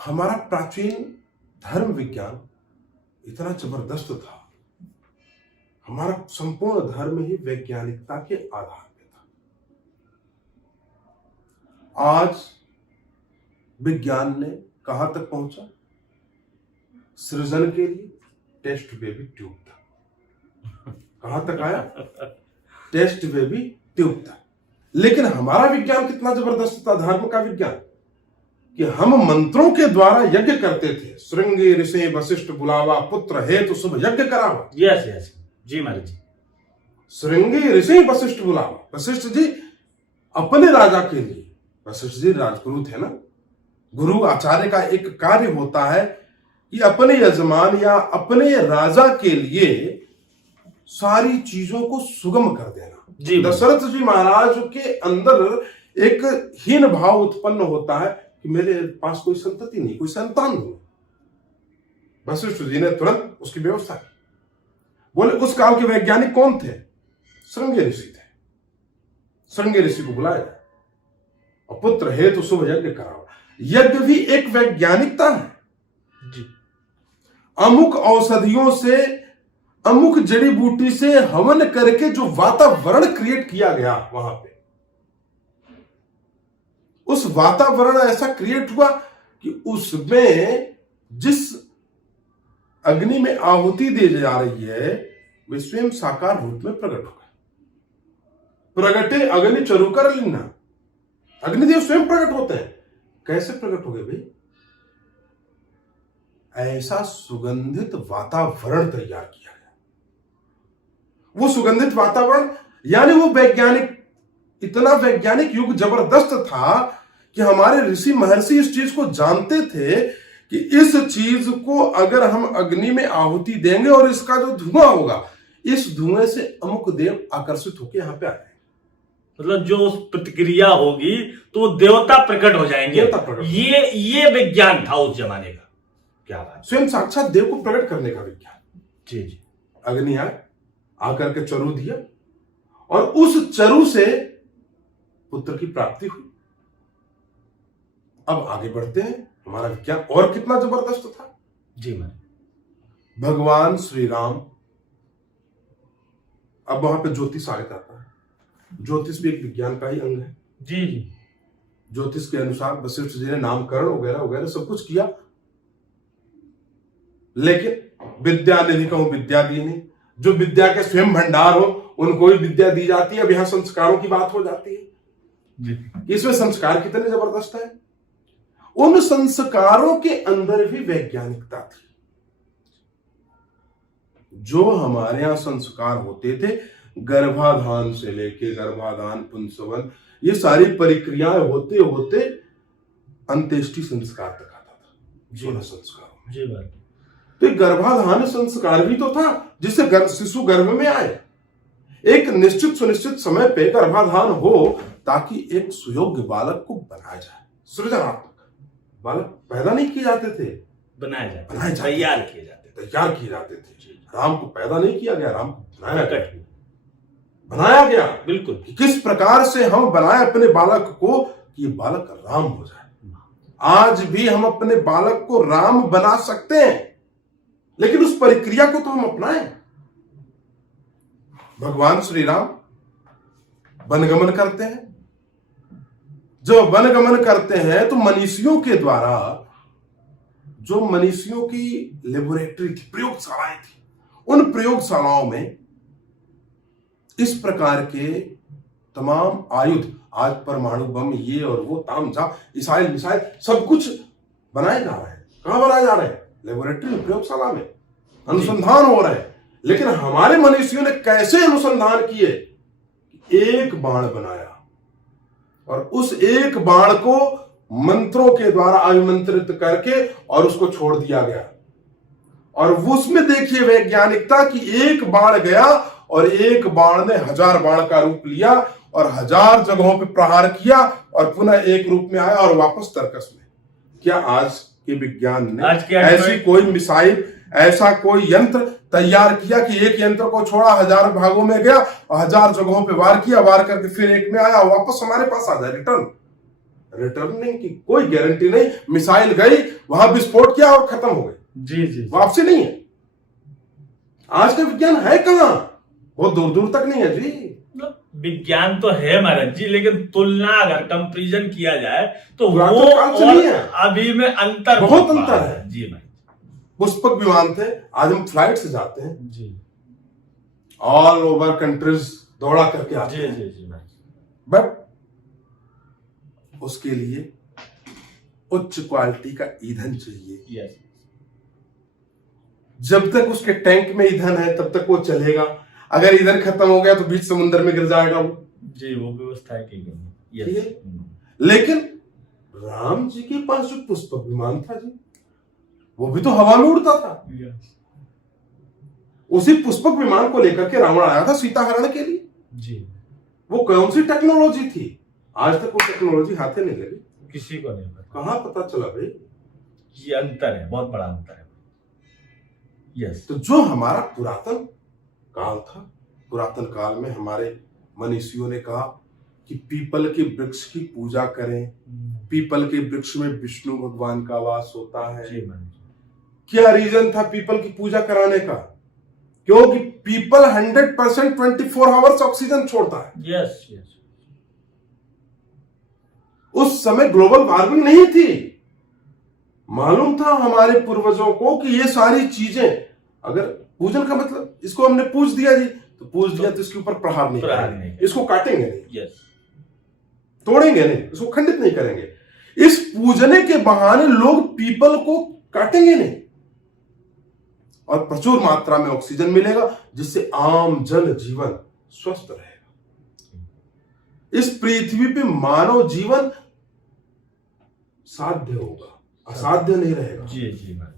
हमारा प्राचीन धर्म विज्ञान इतना जबरदस्त था, हमारा संपूर्ण धर्म ही वैज्ञानिकता के आधार पे था। आज विज्ञान ने कहां तक पहुंचा? सृजन के लिए टेस्ट बेबी ट्यूब था। कहां तक आया? टेस्ट बेबी ट्यूब था। लेकिन हमारा विज्ञान कितना जबरदस्त था, धर्म का विज्ञान, कि हम मंत्रों के द्वारा यज्ञ करते थे। श्रृंगे ऋषि वशिष्ठ बुलावा, पुत्र हेतु शुभ यज्ञ करावा। यस यस जी महाराज जी। श्रृंगे ऋषि वशिष्ठ बुलावा, वशिष्ठ जी अपने राजा के लिए, वशिष्ठ जी राजगुरु थे ना। गुरु आचार्य का एक कार्य होता है कि अपने यजमान या अपने राजा के लिए सारी चीजों को सुगम कर देना। दशरथ जी महाराज के अंदर एक हीन भाव उत्पन्न होता है कि मेरे पास कोई संतति नहीं, कोई संतान नहीं। वशिष्ठ जी ने तुरंत उसकी व्यवस्था की। बोले उस काल के वैज्ञानिक कौन थे? श्रृंगे ऋषि थे। श्रृंगे ऋषि को बुलाया जाए और पुत्र हेतु शुभ यज्ञ कराओ। यज्ञ भी एक वैज्ञानिकता है जी। अमुक औषधियों से, अमुक जड़ी बूटी से हवन करके जो वातावरण क्रिएट किया गया वहां पे, उस वातावरण ऐसा क्रिएट हुआ कि उसमें जिस अग्नि में आहुति दी जा रही है वे स्वयं साकार रूप में प्रकट हो गए। प्रगटे अग्नि चरुकर लीना, अग्निदेव स्वयं प्रकट होते हैं। कैसे प्रकट हो गए भाई? ऐसा सुगंधित वातावरण तैयार किया गया। वो सुगंधित वातावरण यानी वो वैज्ञानिक, इतना वैज्ञानिक युग जबरदस्त था कि हमारे ऋषि महर्षि इस चीज को जानते थे कि इस चीज को अगर हम अग्नि में आहुति देंगे और इसका जो धुआं होगा, इस धुएं से अमुक देव आकर्षित होकर यहां पे आए। मतलब जो प्रतिक्रिया होगी तो देवता प्रकट हो जाएंगे। ये विज्ञान था उस जमाने का। क्या बात! स्वयं साक्षात देव को प्रकट करने का विज्ञान। जी जी। अग्नि आए, आकर के चरु दिया और उस चरु से पुत्र की प्राप्ति हुई। अब आगे बढ़ते हैं। हमारा विज्ञान और कितना जबरदस्त था जी। मैं भगवान श्री राम, अब वहां पे ज्योतिष आगे आता है। ज्योतिष भी एक विज्ञान का ही अंग है जी जी। ज्योतिष के अनुसार वशिष्ठ जी ने नामकरण वगैरह वगैरह सब कुछ किया, लेकिन विद्या निधि को विद्या दी नहीं। जो विद्या के स्वयं भंडार हो उनको भी विद्या दी जाती है। अब यहां संस्कारों की बात हो जाती है जी। इसमें संस्कार कितने जबरदस्त है। उन संस्कारों के अंदर भी वैज्ञानिकता थी। जो हमारे यहां संस्कार होते थे, गर्भाधान से लेके गर्भाधान, पुंसवन, ये सारी प्रक्रियाएं होते होते अंत्येष्टि संस्कार तक आता था। 16 संस्कारों जी बात। तो गर्भाधान संस्कार भी तो था, जिससे शिशु गर्भ में आए। एक निश्चित सुनिश्चित समय पे गर्भाधान हो ताकि एक सुयोग्य बालक को बनाया जाए। सृजनात्मक बालक पैदा नहीं किए जाते थे, बनाए जाते, तैयार किए जाते थे। राम को पैदा नहीं किया गया, राम को बनाया गया। बिल्कुल। किस प्रकार से हम बनाए अपने बालक को कि ये बालक राम हो जाए। आज भी हम अपने बालक को राम बना सकते हैं, लेकिन उस प्रक्रिया को तो हम अपनाएं। भगवान श्री राम वनगमन करते हैं। जब वनगमन करते हैं तो मनीषियों के द्वारा, जो मनीषियों की लेबोरेटरी थी, प्रयोगशालाएं थी, उन प्रयोगशालाओं में इस प्रकार के तमाम आयुध, आज परमाणु बम, ये और वो तामझाम, इसाइल मिसाइल सब कुछ बनाए जा रहे हैं। कहां बनाए जा रहे हैं? लेबोरेटरी में, प्रयोगशाला में अनुसंधान हो रहे हैं। लेकिन हमारे मनीषियों ने कैसे अनुसंधान किए? एक बाण बनाया और उस एक बाण को मंत्रों के द्वारा अभिमंत्रित करके और उसको छोड़ दिया गया। और उसमें देखिए वैज्ञानिकता की एक बाण गया और एक बाण ने 1000 बाण का रूप लिया और 1000 जगहों पे प्रहार किया और पुनः एक रूप में आया और वापस तर्कस में। क्या आज के विज्ञान ने ऐसी कोई मिसाइल, ऐसा कोई यंत्र तैयार किया कि एक यंत्र को छोड़ा, 1000 भागों में गया और 1000 जगहों पे वार किया, वार करके फिर एक में आया, वापस हमारे पास आ जाए, रिटर्न? रिटर्निंग की कोई गारंटी नहीं। मिसाइल गई, वहां विस्फोट किया और खत्म हो गई, जी वापसी नहीं है। आज का विज्ञान है कहां? बहुत दूर दूर तक नहीं है जी। विज्ञान तो है महाराज जी, लेकिन तुलना अगर कंपैरिजन किया जाए तो वो काल से नहीं है। अभी में अंतर बहुत अंतर है जी भाई। पुष्पक विमान थे, आज हम फ्लाइट से जाते हैं जी, ऑल ओवर कंट्रीज दौड़ा करके आते हैं। जी भाई। बट उसके लिए उच्च क्वालिटी का ईंधन चाहिए। यस, जब तक उसके टैंक में ईंधन है तब तक वो चलेगा। अगर ईंधन खत्म हो गया तो बीच समुद्र में गिर जाएगा वो। जी, वो व्यवस्था है की गई। ठीक है? लेकिन राम जी के पास जो पुष्पक विमान था जी, वो भी तो हवा में उड़ता था। उसी पुष्पक विमान को लेकर के रावण आया था सीता हरण के लिए जी। वो कौन सी टेक्नोलॉजी थी? आज तक वो टेक्नोलॉजी हाथे नहीं लगी, किसी को नहीं पता। कहां पता चला भाई? ये अंतर है, बहुत बड़ा अंतर है। यस। तो जो हमारा पुरातन काल था, पुरातन काल में हमारे मनीषियों ने कहा कि पीपल के वृक्ष की पूजा करें, पीपल के वृक्ष में विष्णु भगवान का वास होता है। क्या रीजन था पीपल की पूजा कराने का? क्योंकि पीपल 100% 24 आवर्स ऑक्सीजन छोड़ता है। Yes yes. उस समय ग्लोबल वार्मिंग नहीं थी। मालूम था हमारे पूर्वजों को कि ये सारी चीजें, अगर पूजन का मतलब इसको हमने पूज दिया जी, तो पूज दिया तो इसके ऊपर प्रहार नहीं करेंगे, इसको काटेंगे नहीं, तोड़ेंगे नहीं, इसको खंडित नहीं करेंगे। इस पूजने के बहाने लोग पीपल को काटेंगे नहीं और प्रचुर मात्रा में ऑक्सीजन मिलेगा, जिससे आम जन जीवन स्वस्थ रहेगा। इस पृथ्वी पे मानव जीवन साध्य होगा, असाध्य नहीं रहेगा। जी जी भाई।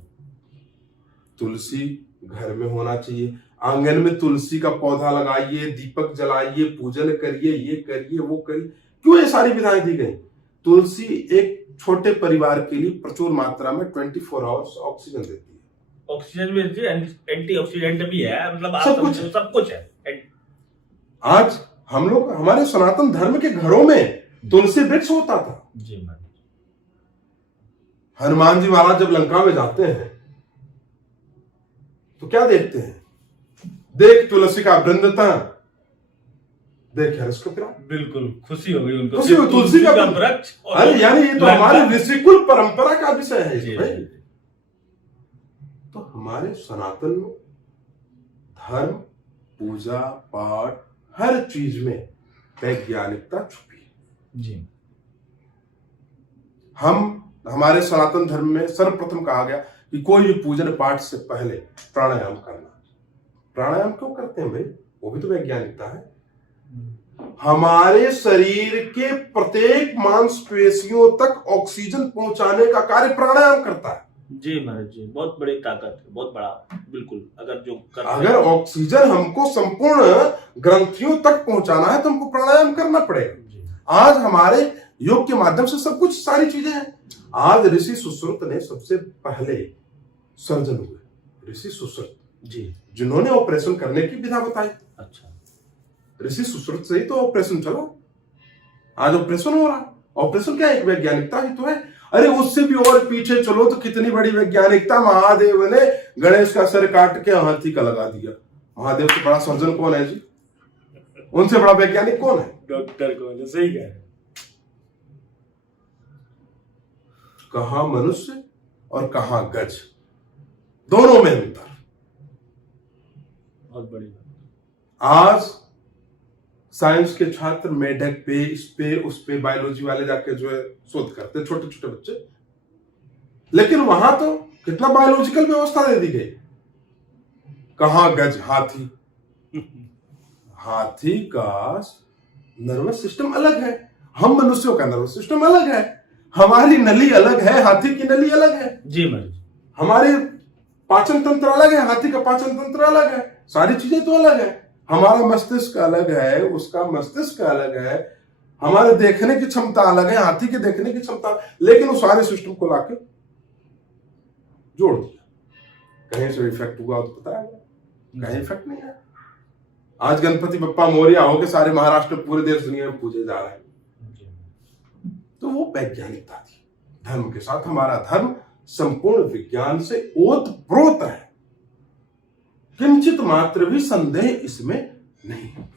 तुलसी घर में होना चाहिए, आंगन में तुलसी का पौधा लगाइए, दीपक जलाइए, पूजन करिए, ये करिए, वो करिए। क्यों ये सारी विधाएं दी गई? तुलसी एक छोटे परिवार के लिए प्रचुर मात्रा में 24 आवर्स ऑक्सीजन देती है। ऑक्सीजन भी देती है, एंटीऑक्सीडेंट भी है, मतलब सब कुछ है। आज हम लोग, हमारे सनातन धर्म के घरों में तुलसी वृक्ष होता था। जी मैम। हनुमान जी महाराज जब लंका में जाते हैं तो क्या देखते हैं? देख तुलसी का वृंदता, देख हर्ष कपिरा। बिल्कुल खुशी हो गई उनको, खुशी हुई तुलसी का वृक्ष। अरे यानी ये तो हमारी ऋषिकुल परंपरा का विषय है भाई। तो हमारे सनातन में धर्म, पूजा पाठ, हर चीज में वैज्ञानिकता छुपी है। जी। हमारे सनातन धर्म में सर्वप्रथम कहा गया कि कोई भी पूजन पाठ से पहले प्राणायाम करना। प्राणायाम क्यों करते हैं भाई? वो भी तो वैज्ञानिकता है। हमारे शरीर के प्रत्येक मांसपेशियों तक ऑक्सीजन पहुंचाने का कार्य प्राणायाम करता है। जी महाराज जी, बहुत बड़ी ताकत है, बहुत बड़ा। बिल्कुल, अगर ऑक्सीजन हमको संपूर्ण ग्रंथियों तक पहुंचाना है तो हमको प्राणायाम करना पड़ेगा। आज हमारे योग के माध्यम से सब कुछ, सारी चीजें हैं। आज ऋषि सुश्रुत ने सबसे पहले सर्जन हुए, ऋषि सुश्रुत जी, जिन्होंने ऑपरेशन करने की विधा बताई। अच्छा, ऋषि सुश्रुत से ही तो ऑपरेशन चला। आज ऑपरेशन हो रहा। ऑपरेशन क्या, एक वैज्ञानिकता ही तो है। अरे उससे भी और पीछे चलो तो कितनी बड़ी वैज्ञानिकता। महादेव ने गणेश का सर काट के हाथी का लगा दिया। महादेव से बड़ा सर्जन कौन है जी? उनसे बड़ा वैज्ञानिक कौन है? डॉक्टर कौन है? सही कह रहे हैं। कहां मनुष्य और कहां गज, दोनों में अंतर। बहुत बड़ी। आज साइंस के छात्र मेढक पे, इस पे, उस पे, बायोलॉजी वाले जाके जो है शोध करते, छोटे छोटे बच्चे। लेकिन वहां तो कितना बायोलॉजिकल व्यवस्था दे दी गई। कहां गज, हाथी। हाथी का नर्वस सिस्टम अलग है, हम मनुष्यों का नर्वस सिस्टम अलग है। हमारी नली अलग है, हाथी की नली अलग है। जी महाराज। हमारे पाचन तंत्र अलग है, हाथी का पाचन तंत्र अलग है। सारी चीजें तो अलग है। हमारा मस्तिष्क अलग है, उसका मस्तिष्क अलग है। हमारे देखने की क्षमता अलग है, हाथी के देखने की क्षमता। लेकिन उस सारे सिस्टम को लाके जोड़ दिया। कहीं से इफेक्ट हुआ तो पता है, कहीं इफेक्ट नहीं है। आज गणपति बप्पा मोरिया होके सारे महाराष्ट्र, पूरे देश दुनिया में पूजे जा रहे हैं। तो वो वैज्ञानिकता थी। धर्म के साथ हमारा धर्म संपूर्ण विज्ञान से ओतप्रोत है, किंचित मात्र भी संदेह इसमें नहीं है।